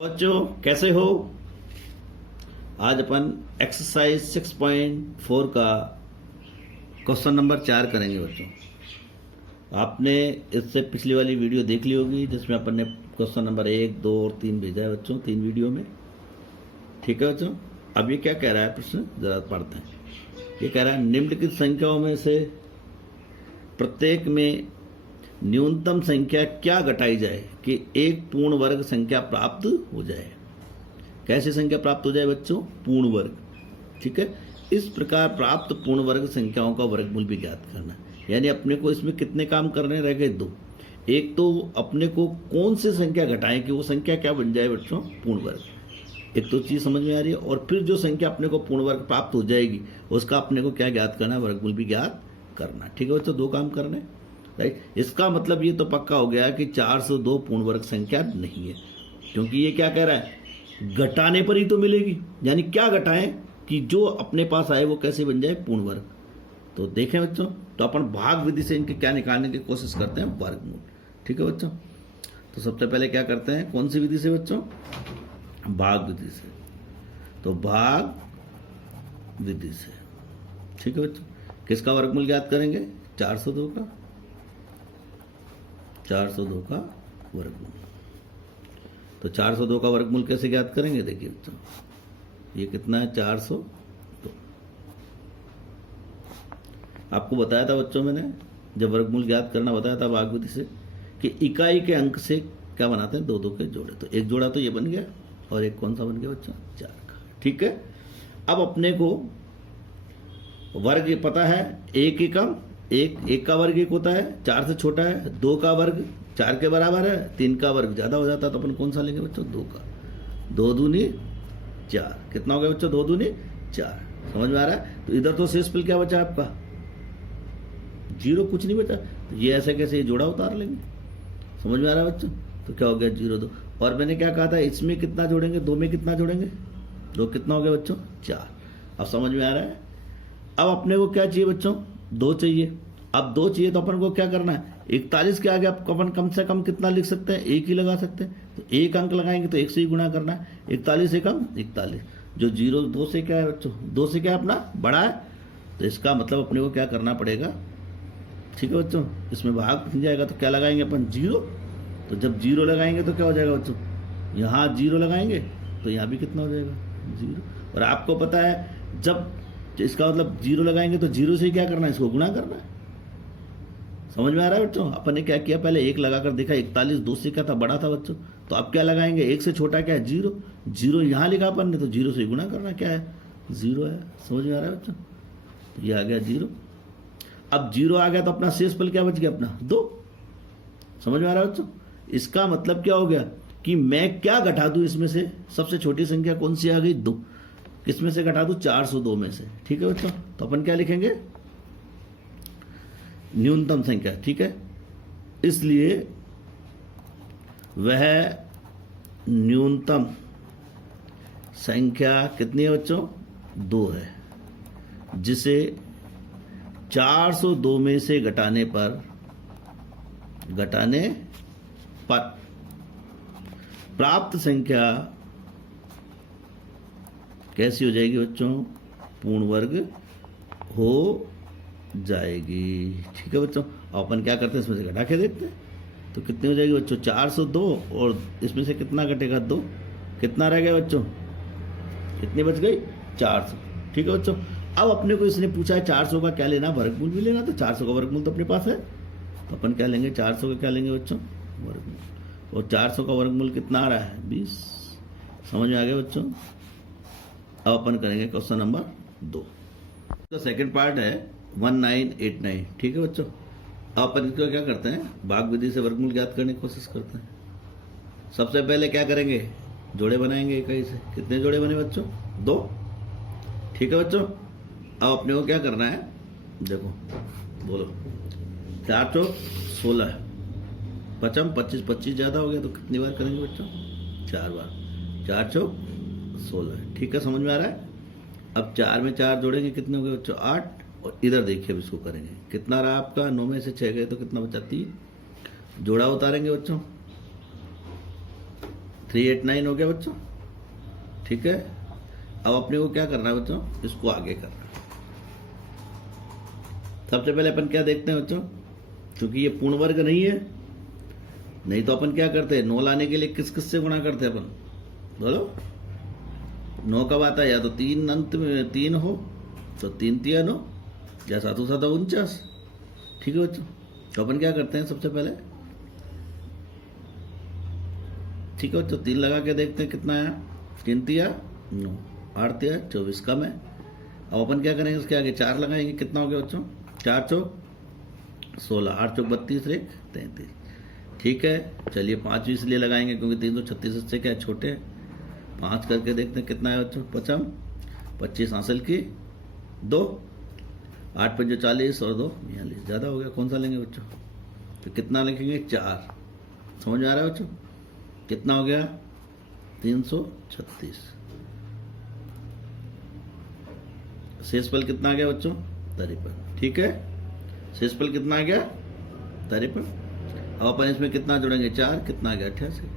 बच्चों कैसे हो। आज अपन एक्सरसाइज 6.4 का क्वेश्चन नंबर 4 करेंगे बच्चों। आपने इससे पिछली वाली वीडियो देख ली होगी जिसमें अपन ने क्वेश्चन नंबर 1, 2 और 3 भेजा है बच्चों, 3 वीडियो में। ठीक है बच्चों, अब ये क्या कह रहा है प्रश्न, जरा पढ़ते हैं। ये कह रहा है निम्नलिखित संख्याओं में से प्रत्येक में न्यूनतम संख्या क्या घटाई जाए कि एक पूर्ण वर्ग संख्या प्राप्त हो जाए। कैसी संख्या प्राप्त हो जाए बच्चों? पूर्ण वर्ग। ठीक है, इस प्रकार प्राप्त पूर्ण वर्ग संख्याओं का वर्गमूल भी ज्ञात करना। यानी अपने को इसमें कितने काम करने रह गए? 2। एक तो अपने को कौन सी संख्या घटाएं कि वो संख्या क्या बन जाए बच्चों? पूर्ण वर्ग। एक तो चीज समझ में आ रही है। और फिर जो संख्या अपने को पूर्ण वर्ग प्राप्त हो जाएगी उसका अपने को क्या ज्ञात करना? वर्गमूल भी ज्ञात करना। ठीक है बच्चों, 2 काम करने। राइट, इसका मतलब ये तो पक्का हो गया कि 402 पूर्ण वर्ग संख्या नहीं है, क्योंकि ये क्या कह रहा है? घटाने पर ही तो मिलेगी। यानी क्या घटाएं कि जो अपने पास आए वो कैसे बन जाए? पूर्ण वर्ग। तो देखें बच्चों, तो अपन भाग विधि से इनके क्या निकालने की कोशिश करते हैं? वर्गमूल। ठीक है बच्चों, तो सबसे पहले क्या करते हैं? कौन सी विधि से बच्चों? भाग विधि से। तो भाग विधि से। ठीक है बच्चों, किसका वर्गमूल ज्ञात करेंगे? 402 का। 402 का वर्गमूल। तो 402 का वर्गमूल कैसे ज्ञात करेंगे? देखिए बच्चों, ये कितना है? 402। आपको बताया था बच्चों मैंने, जब वर्गमूल ज्ञात करना बताया था भाग विधि से, कि इकाई के अंक से क्या बनाते हैं? 2 2 के जोड़े। तो एक जोड़ा तो ये बन गया, और एक कौन सा बन गया बच्चों? 4 का। ठीक है, अब अपने को वर्ग पता है, एक एकम, एक का वर्ग 1 होता है, 4 से छोटा है। 2 का वर्ग 4 के बराबर है, 3 का वर्ग ज्यादा हो जाता है, तो अपन कौन सा लेंगे बच्चों? 2 का। 2 दूनी 4। कितना हो गया बच्चों? 2 दूनी 4। समझ में आ रहा है? तो इधर तो शेषफल क्या बचा आपका? 0, कुछ नहीं बचा। तो ये ऐसे कैसे ये जोड़ा उतार लेंगे। समझ में आ रहा है बच्चों? तो क्या हो गया? 0 2। और मैंने क्या कहा था? इसमें कितना जोड़ेंगे? 2 में कितना जोड़ेंगे? 2। कितना हो गया बच्चों? 4। अब समझ में आ रहा है? अब अपने को क्या चाहिए बच्चों? 2 चाहिए। अब 2 चाहिए तो अपन को क्या करना है? 41 के आगे अपन कम से कम कितना लिख सकते हैं? 1 ही लगा सकते हैं। तो 1 अंक लगाएंगे तो 1 से ही गुणा करना है। 41 एकम 41। जो 0 2 से क्या है बच्चों? 2 से क्या अपना बड़ा है, तो इसका मतलब अपने को क्या करना पड़ेगा? ठीक है बच्चों, इसमें भाग बन जाएगा तो क्या लगाएंगे अपन? 0। तो जब 0 लगाएंगे तो क्या हो जाएगा बच्चों? यहाँ 0 लगाएंगे तो यहाँ भी कितना हो जाएगा? 0। और आपको पता है जब इसका मतलब 0 लगाएंगे तो 0 से क्या करना है? इसको गुणा करना है। समझ में आ रहा है बच्चों? अपन ने क्या किया? पहले 1 लगाकर देखा, 41 2 से क्या था? बड़ा था बच्चों। तो अब क्या लगाएंगे? 1 से छोटा क्या है? 0। 0 यहाँ लिखा अपन ने, तो 0 से गुणा करना क्या है? 0 है। समझ में आ रहा है बच्चों? तो ये आ गया 0। अब 0 आ गया तो अपना शेषफल क्या बच गया? अपना 2। समझ में आ रहा है बच्चों? इसका मतलब क्या हो गया कि मैं क्या घटा दूं इसमें से? सबसे छोटी संख्या कौन सी आ गई? 2। किसमें से घटा दूं? 402 में से। ठीक है बच्चों, तो अपन क्या लिखेंगे? न्यूनतम संख्या। ठीक है, इसलिए वह न्यूनतम संख्या कितनी है बच्चों? 2 है, जिसे 402 में से घटाने पर प्राप्त संख्या कैसी हो जाएगी बच्चों? पूर्ण वर्ग हो जाएगी। ठीक है बच्चों, अपन क्या करते हैं? इसमें से घटा के देखते हैं तो कितनी हो जाएगी बच्चों? 402। और इसमें से कितना घटेगा? 2। कितना रह गया बच्चों? कितनी बच गई? 400। ठीक है बच्चों, अब अपने को इसने पूछा है 400 का क्या लेना? वर्गमूल भी लेना। तो 400 का वर्गमूल तो अपने पास है, तो अपन क्या लेंगे? 400 का क्या लेंगे बच्चों? वर्गमूल। और 400 का वर्गमूल कितना आ रहा है? 20। समझ में आ गया बच्चों? अब अपन करेंगे क्वेश्चन नंबर 2। तो सेकंड पार्ट है 1989। ठीक है बच्चों, अब अपन इसको क्या करते हैं? भाग विधि से वर्गमूल ज्ञात करने की कोशिश करते हैं। सबसे पहले क्या करेंगे? जोड़े बनाएंगे इकाई से। कितने जोड़े बने बच्चों? 2। ठीक है बच्चों, अब अपने को क्या करना है? देखो, बोलो। 4 चौक 16, 5 25, 25 ज्यादा हो गया तो कितनी बार करेंगे बच्चों? 4 बार। 4 चौक 16। ठीक है, समझ में आ रहा है? अब 4 में 4 जोड़ेंगे, कितने हो गए बच्चों? 8। और इधर देखिए, अब इसको करेंगे। कितना रहा आपका? 9 में से 6 गए तो कितना बचा? 3। जोड़ा उतारेंगे बच्चों, 389 हो गया बच्चों, ठीक है। अब अपने को क्या करना है बच्चों, इसको आगे करना है। सबसे पहले अपन क्या देखते हैं बच्चों, क्योंकि ये पूर्ण वर्ग नहीं है, नहीं तो अपन क्या करते हैं, 9 लाने के लिए किस किस से गुणा करते हैं अपन, बोलो। 9 कब आता है, या तो 3 अंत में 3 हो तो 3 3 9, या 7 7 49, ठीक है बच्चों। तो अपन क्या करते हैं सबसे पहले, ठीक है बच्चों, 3 लगा के देखते हैं कितना आया। 3 3 9, 8 3 24 कम है। अब अपन क्या करेंगे, इसके आगे 4 लगाएंगे, कितना हो गया बच्चों, 4 चौक 16, 8 चौक 32 रे 33, ठीक है। चलिए 5 इसलिए लगाएंगे क्योंकि 336 इससे क्या है, छोटे हैं। 5 करके देखते हैं कितना है बच्चों, 5 25 हासिल की 2, 8 5 40 और 2 42, ज़्यादा हो गया, कौन सा लेंगे बच्चों, तो कितना लिखेंगे 4। समझ में आ रहा है बच्चों, कितना हो गया 336। शेषफल कितना आ गया बच्चों, 53, ठीक है। शेषफल कितना आ गया, 53। अब अपन इसमें कितना जोड़ेंगे, 4, कितना आ गया 88।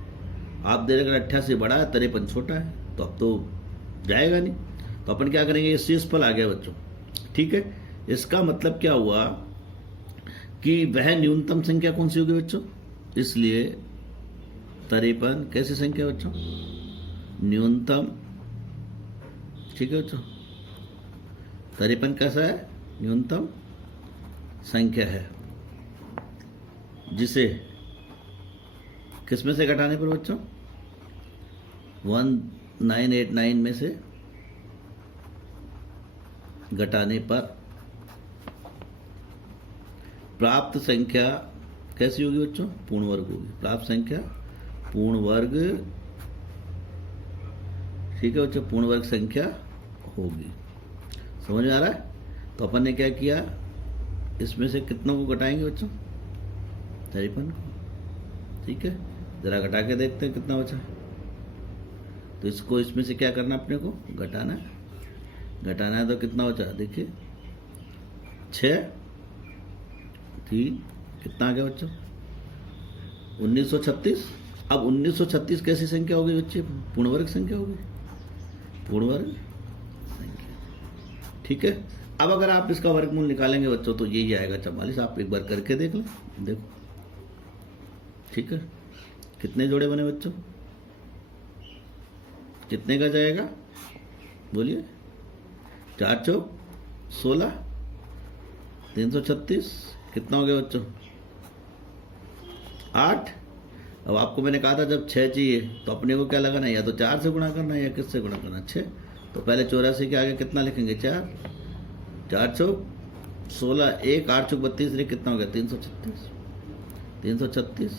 आप दे रहे 88 बड़ा है, 53 छोटा है, तो अब तो जाएगा नहीं। तो अपन क्या करेंगे, ये शेषफल आ गया बच्चों, ठीक है। इसका मतलब क्या हुआ कि वह न्यूनतम संख्या कौन सी होगी बच्चों, इसलिए 53 कैसी संख्या बच्चों, न्यूनतम, ठीक है बच्चों। 53 कैसा है, न्यूनतम संख्या है, जिसे किसमें से घटाने पर बच्चों, 1989 में से घटाने पर प्राप्त संख्या कैसी होगी बच्चों, पूर्ण वर्ग होगी। प्राप्त संख्या पूर्ण वर्ग, ठीक है बच्चों, पूर्ण वर्ग संख्या होगी। समझ में आ रहा है। तो अपन ने क्या किया, इसमें से कितनों को घटाएंगे बच्चों, 53 को, ठीक है। जरा घटा के देखते हैं कितना बचा। तो इसको इसमें से क्या करना, अपने को घटाना है, घटाना है। तो कितना बचा देखिए, 6 3, कितना आ गया बच्चों, 1936। अब 1936 कैसी संख्या होगी बच्चे, पूर्ण वर्ग संख्या होगी, पूर्ण वर्ग संख्या, ठीक है। अब अगर आप इसका वर्गमूल निकालेंगे बच्चों तो यही आएगा 44। आप एक बार करके देख लें, देखो, ठीक है। कितने जोड़े बने बच्चों, कितने का जाएगा, बोलिए, 4 चौक 16, 336, कितना हो गया बच्चों, 8। अब आपको मैंने कहा था जब 6 चाहिए तो अपने को क्या लगाना है, या तो 4 से गुणा करना है या किससे गुणा करना है, 6। तो पहले 84 के आगे कितना लिखेंगे, 4, 4 चौक 16, 1 8 चौक 32 रे, कितना हो गया 336, 336।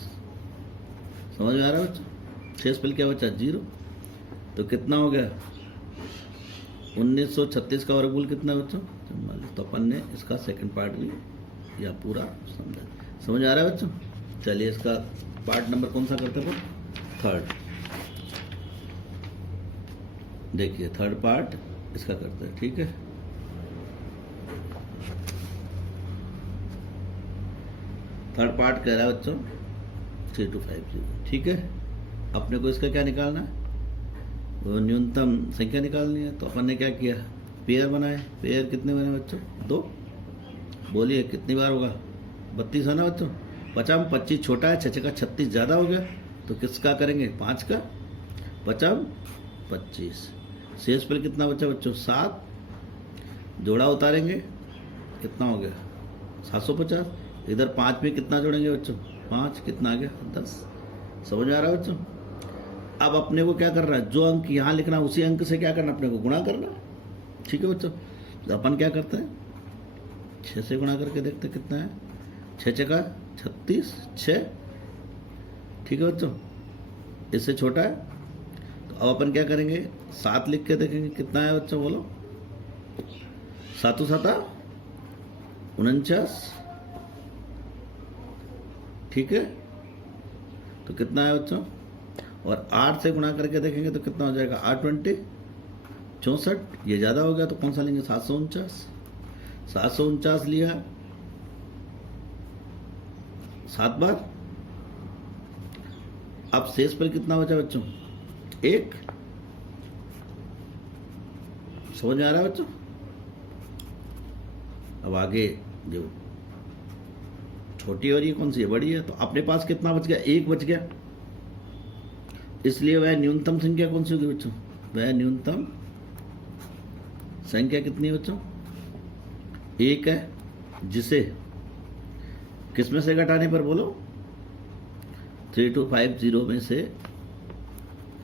समझ में आ रहा है बच्चों। शेषफल क्या बचा, 0। तो कितना हो गया, 1936 का वर्गमूल कितना बच्चों, 44। तो अपन ने इसका सेकंड पार्ट भी या पूरा समझा। समझ आ रहा है बच्चों। चलिए इसका पार्ट नंबर कौन सा करते हैं, 3rd। देखिए 3rd पार्ट इसका करते हैं, ठीक है। थर्ड पार्ट कह रहा है बच्चों 3250, ठीक है। अपने को इसका क्या निकालना है, वो न्यूनतम संख्या निकालनी है। तो अपन ने क्या किया, पेयर बनाए। पेयर कितने बने बच्चों, 2। बोलिए कितनी बार होगा, 32 है ना बच्चों। 50 25 छोटा है, 6 का 36 ज़्यादा हो गया, तो किसका करेंगे, 5 का, 50 25। शेषफल कितना बचा बच्चों, 7। जोड़ा उतारेंगे, कितना हो गया 750। इधर 5 में कितना जोड़ेंगे बच्चों, 5, कितना आ गया 10। समझ में आ रहा है बच्चों। अब अपने को क्या करना है, जो अंक यहाँ लिखना है उसी अंक से क्या करना, अपने को गुणा करना है, ठीक है बच्चों। तो अपन क्या करते हैं, 6 से गुणा करके देखते हैं कितना है, 6 का 36, 6, ठीक है बच्चों। इससे छोटा है, तो अब अपन क्या करेंगे, 7 लिख के देखेंगे कितना है बच्चों, बोलो। 7 7 49, ठीक है। तो कितना है बच्चों, और 8 से गुणा करके देखेंगे तो कितना हो जाएगा, 8 20 64। ये ज़्यादा हो गया तो कौन सा लेंगे, 749। 749 लिया 7 बार। अब शेष पर कितना बचा बच्चों, 1। समझ में आ रहा है बच्चों? अब आगे जो छोटी और ये कौन सी है, बड़ी है, तो अपने पास कितना बच गया, 1 बच गया। इसलिए वह न्यूनतम संख्या कौन सी होगी बच्चों, वह न्यूनतम संख्या कितनी है बच्चों, 1 है, जिसे किस में से घटाने पर, बोलो 3250 में से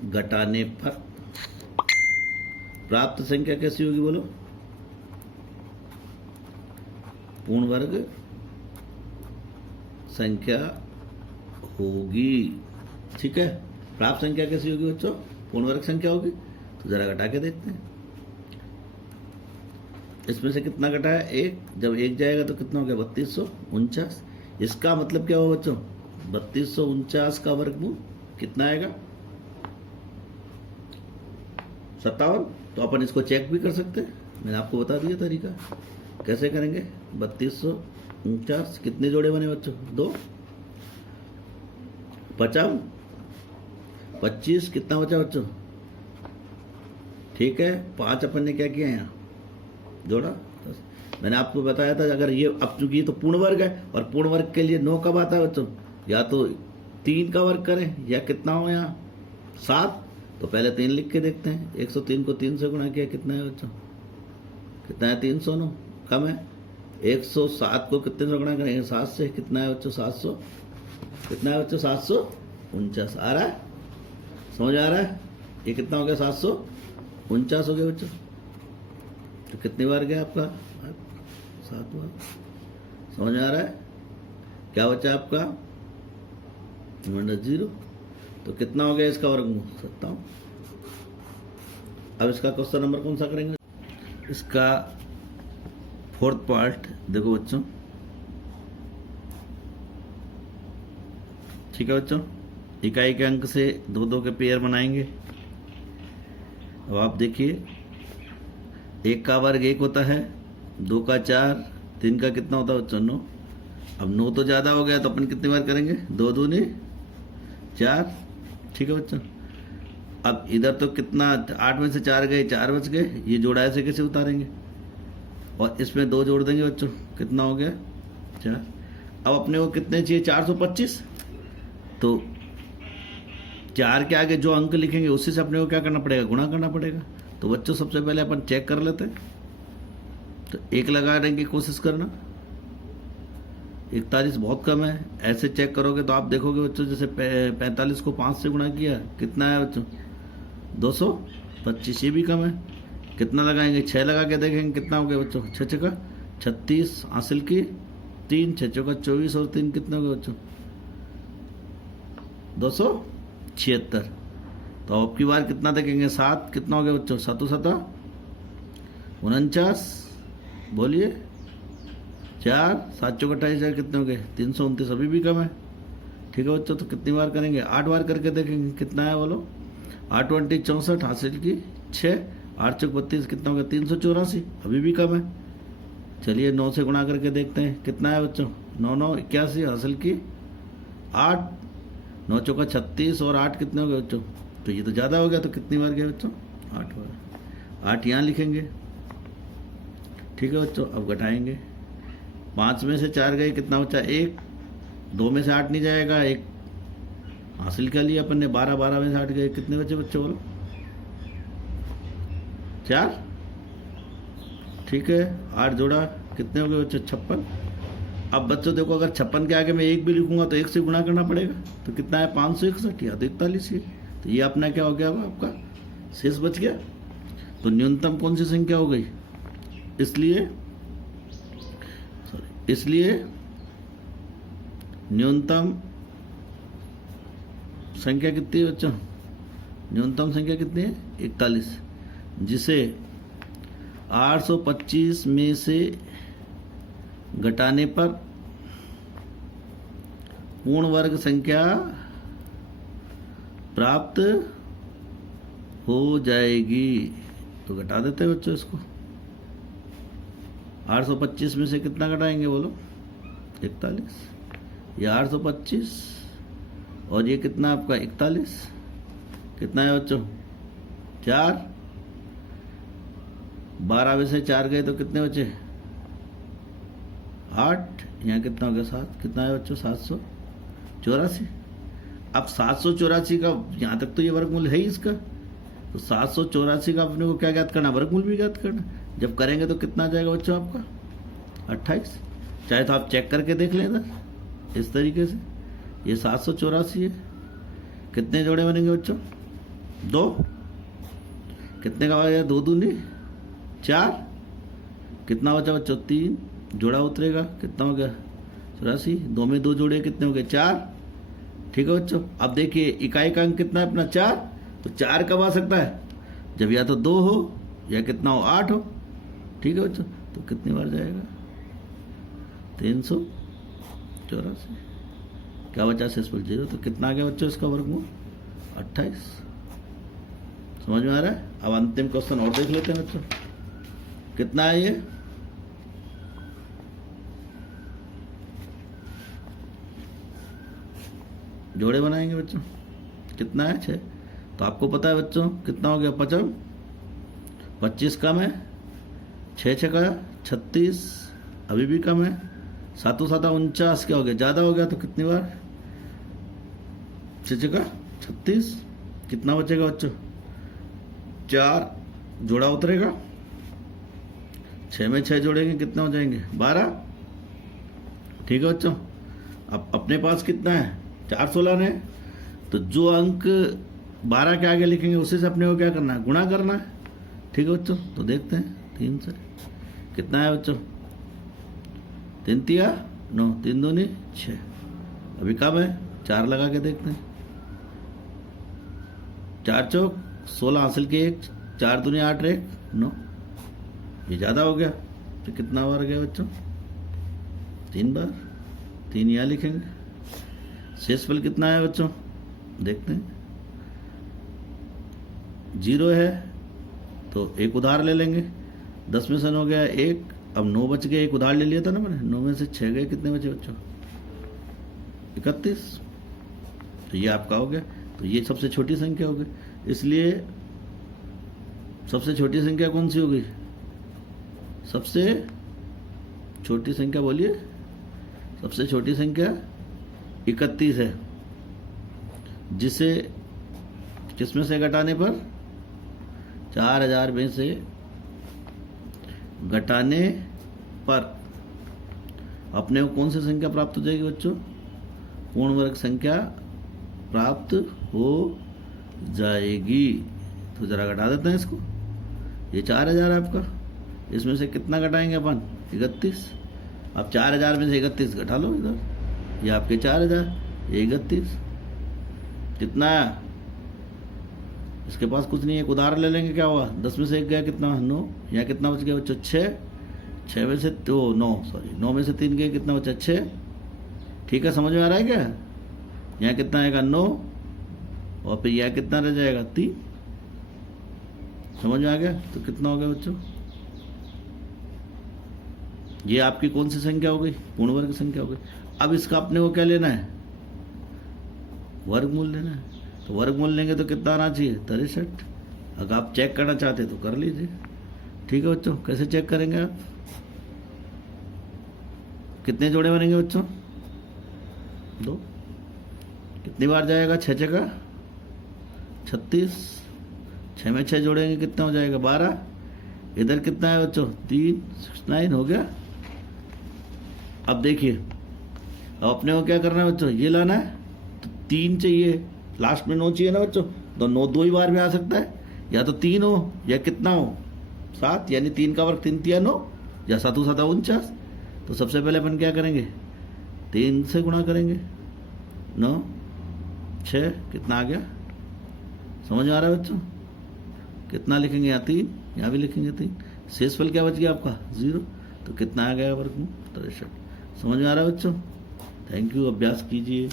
घटाने पर प्राप्त संख्या कैसी होगी, बोलो पूर्ण वर्ग संख्या होगी। ठीक है, प्राप्त संख्या कैसी होगी बच्चों, पूर्ण वर्ग संख्या होगी। तो जरा घटा के देखते हैं, इसमें से कितना घटा है, 1। जब 1 जाएगा तो कितना हो गया, 3249। इसका मतलब क्या हुआ बच्चों, 3249 का वर्गमूल कितना आएगा, 57। तो अपन इसको चेक भी कर सकते हैं, मैंने आपको बता दिया तरीका कैसे करेंगे। 3249 कितने जोड़े बने बच्चों, 2। 25 कितना बचा बच्चों, ठीक है, 5 अपन ने क्या किया यहाँ जोड़ा। मैंने आपको बताया था अगर ये, अब चूंकि ये तो पूर्ण वर्ग है और पूर्ण वर्ग के लिए 9 कब आता है बच्चों, या तो 3 का वर्ग करें या कितना हो यहाँ 7। तो पहले 3 लिख के देखते हैं, 103 को 3 से गुणा किया कितना है बच्चों, कितना है, 309, कम है। 107 को कितने से गुणा करेंगे, 7 से, कितना है बच्चों, 700, कितना है बच्चों, 749। आ रहा है, समझ आ रहा है, ये कितना हो गया, 749 हो गया बच्चों। तो कितनी बार गया आपका, 7 बार। समझ में आ रहा है, क्या बचा आपका, 0। तो कितना हो गया इसका वर्गमूल, 57। अब इसका क्वेश्चन नंबर कौन सा करेंगे, इसका 4th पार्ट देखो बच्चों। ठीक है बच्चों, इकाई के अंक से 2-2 के पेयर बनाएंगे। अब आप देखिए, 1 का वर्ग 1 होता है, 2 का 4, 3 का कितना होता है बच्चों, 9। अब 9 तो ज्यादा हो गया, तो अपन कितनी बार करेंगे, 2 दूनी 4। ठीक है बच्चों, अब इधर तो कितना, 8 में से 4 गए, 4 बच गए, ये जोड़ा ऐसे कैसे उतारेंगे, और इसमें 2 जोड़ देंगे बच्चों, कितना हो गया, 4। अब अपने को कितने चाहिए, 425। तो 4 के आगे जो अंक लिखेंगे उसी से अपने को क्या करना पड़ेगा, गुणा करना पड़ेगा। तो बच्चों सबसे पहले अपन चेक कर लेते हैं, तो 1 लगाने की कोशिश करना। 41 बहुत कम है, ऐसे चेक करोगे तो आप देखोगे बच्चों, जैसे 45 को 5 से गुणा किया, कितना है बच्चों, 225। ये भी कम है, कितना लगाएंगे, 6 लगा के देखेंगे कितना हो गया बच्चों, 6 का 36, हासिल की 3, 6 का 24 और 3 कितने हो गए बच्चों, 276। तो अब की बार कितना देखेंगे, 7, कितना हो गया बच्चों, 7 49, बोलिए 4, 7 चौक 28, कितने हो गए, 329। अभी भी कम है। ठीक है बच्चों, तो कितनी बार करेंगे, 8 बार करके देखेंगे कितना है, बोलो 8 20 64, हासिल की 6, 8 चौक 32, कितना हो गया, 384। अभी भी कम है। चलिए 9 से गुणा करके देखते हैं कितना है बच्चों, 9 9 81, हासिल की 8, 9 चौका 36 और 8 कितने हो गए बच्चों, तो ये तो ज़्यादा हो गया। तो कितनी बार गया बच्चों, 8 बार। 8 यहाँ लिखेंगे। ठीक है बच्चों, अब घटाएंगे, 5 में से 4 गए, कितना बचा, 1। 2 में से 8 नहीं जाएगा, 1 हासिल कर लिया अपन ने। 12 12 में से 8 गए, कितने बचे बच्चों, बोलो 4। ठीक है, 8 जोड़ा, कितने हो गए बच्चों, 56। अब बच्चों देखो, अगर 56 के आगे मैं 1 भी लिखूंगा तो 1 से गुणा करना पड़ेगा, तो कितना है, 561 या तो 41 है। तो ये अपना क्या हो गया, आपका शेष बच गया। तो न्यूनतम कौन सी संख्या हो गई, इसलिए न्यूनतम संख्या कितनी है बच्चों, न्यूनतम संख्या कितनी है, 41, जिसे 825 में से घटाने पर पूर्ण वर्ग संख्या प्राप्त हो जाएगी। तो घटा देते हैं बच्चों इसको, 825 में से कितना घटाएंगे, बोलो 41। ये 825 और ये कितना आपका 41, कितना है बच्चों 4, 12 में से 4 गए तो कितने बचे 8, यहाँ कितना हो गया 7, कितना है बच्चों 784। अब 784 का यहाँ तक तो ये वर्गमूल है ही इसका, तो 784 का अपने को क्या ज्ञात करना, वर्गमूल भी ज्ञात करना। जब करेंगे तो कितना आ जाएगा बच्चों आपका 28। चाहे तो आप चेक करके देख लें इधर इस तरीके से, ये 784 है। कितने जोड़े बनेंगे बच्चों 2, कितने का हो गया 2 दूनी 4, कितना बचा बच्चों 3, जोड़ा उतरेगा कितना हो गया 84, 2 में 2 जोड़े कितने हो गए 4। ठीक है बच्चों, अब देखिए इकाई का अंक कितना है अपना 4, तो 4 कब आ सकता है जब या तो 2 हो या कितना हो 8 हो। ठीक है बच्चों, तो कितनी बार जाएगा 384। क्या बचा शेषफल 0, तो कितना आ गया बच्चों इसका वर्गमूल 28। समझ में आ रहा है। अब अंतिम क्वेश्चन और देख लेते हैं बच्चों, कितना है ये जोड़े बनाएंगे बच्चों, कितना है 6, तो आपको पता है बच्चों कितना हो गया 55, 25 कम है, 6 6 का 36 अभी भी कम है, 7 7 49 क्या हो गया ज़्यादा हो गया, तो कितनी बार 6 6 का 36, कितना बचेगा बच्चों 4 जोड़ा उतरेगा, 6 में 6 जोड़ेंगे कितना हो जाएंगे 12। ठीक है बच्चों, अब अपने पास कितना है 4 16 ने, तो जो अंक 12 के आगे लिखेंगे उसी से अपने को क्या करना है गुणा करना है। ठीक है बच्चों, तो देखते हैं 3 से कितना है बच्चों 3 3 9, 3 2 6, अभी कम है 4 लगा के देखते हैं, 4 चौक 16 हासिल के 1, 4 दूनी 8 1 9, ये ज़्यादा हो गया, तो कितना बार गया बच्चों 3 बार, 3 यहाँ लिखेंगे। शेषफल कितना है बच्चों देखते हैं, 0 है तो एक उधार ले लेंगे, 10 में से 9 गया 1, अब 9 बच गए, एक उधार ले लिया था ना मैंने, 9 में से 6 गए कितने बचे बच्चों 31, तो ये आपका हो गया। तो ये सबसे छोटी संख्या हो गई, इसलिए सबसे छोटी संख्या कौन सी होगी, सबसे छोटी संख्या बोलिए, सबसे छोटी संख्या 31 है, जिसे किसमें से घटाने पर 4000 में से घटाने पर अपने को कौन सी संख्या प्राप्त हो जाएगी बच्चों, पूर्ण वर्ग संख्या प्राप्त हो जाएगी। तो जरा घटा देते हैं इसको, ये 4000 आपका, इसमें से कितना घटाएंगे अपन 31, अब 4000 में से 31 घटा लो इधर, ये आपके 4000, ये 31 कितना है, इसके पास कुछ नहीं है, एक उदाहरण ले लेंगे, क्या हुआ 10 में से 1 गया कितना 9, यहाँ कितना बच गया बच्चों 6, 6 में से 9 सॉरी 9 में से 3 गए कितना बचा 6। ठीक है, समझ में आ रहा है क्या, यहाँ कितना आएगा 9 और फिर यहाँ कितना रह जाएगा 3, समझ में आ गया। तो कितना हो गया बच्चों, ये आपकी कौन सी संख्या हो गई, पूर्ण वर्ग संख्या हो गई। अब इसका अपने को क्या लेना है, वर्गमूल लेना है, तो वर्गमूल लेंगे तो कितना आना चाहिए 63। अगर आप चेक करना चाहते तो कर लीजिए। ठीक है बच्चों, कैसे चेक करेंगे आप, कितने जोड़े बनेंगे बच्चों 2, कितनी बार जाएगा 6 6 का 36, 6 में 6 जोड़ेंगे कितना हो जाएगा 12, इधर कितना है बच्चों 3 69 हो गया। अब देखिए, अब अपने को क्या करना है बच्चों, ये लाना है, तो 3 चाहिए, लास्ट में 9 चाहिए ना बच्चों, तो 9 2 ही बार में आ सकता है, या तो 3 हो या कितना हो 7, यानी 3 का वर्ग 3 3 9 या 7 7 49। तो सबसे पहले अपन क्या करेंगे 3 से गुणा करेंगे, 9 6 कितना आ गया, समझ में आ रहा है बच्चों, कितना लिखेंगे यहाँ 3, यहाँ भी लिखेंगे 3, शेषफल क्या बच गया आपका 0, तो कितना आ गया वर्गमूल 63। समझ में आ रहा है बच्चों, थैंक यू, अभ्यास कीजिए।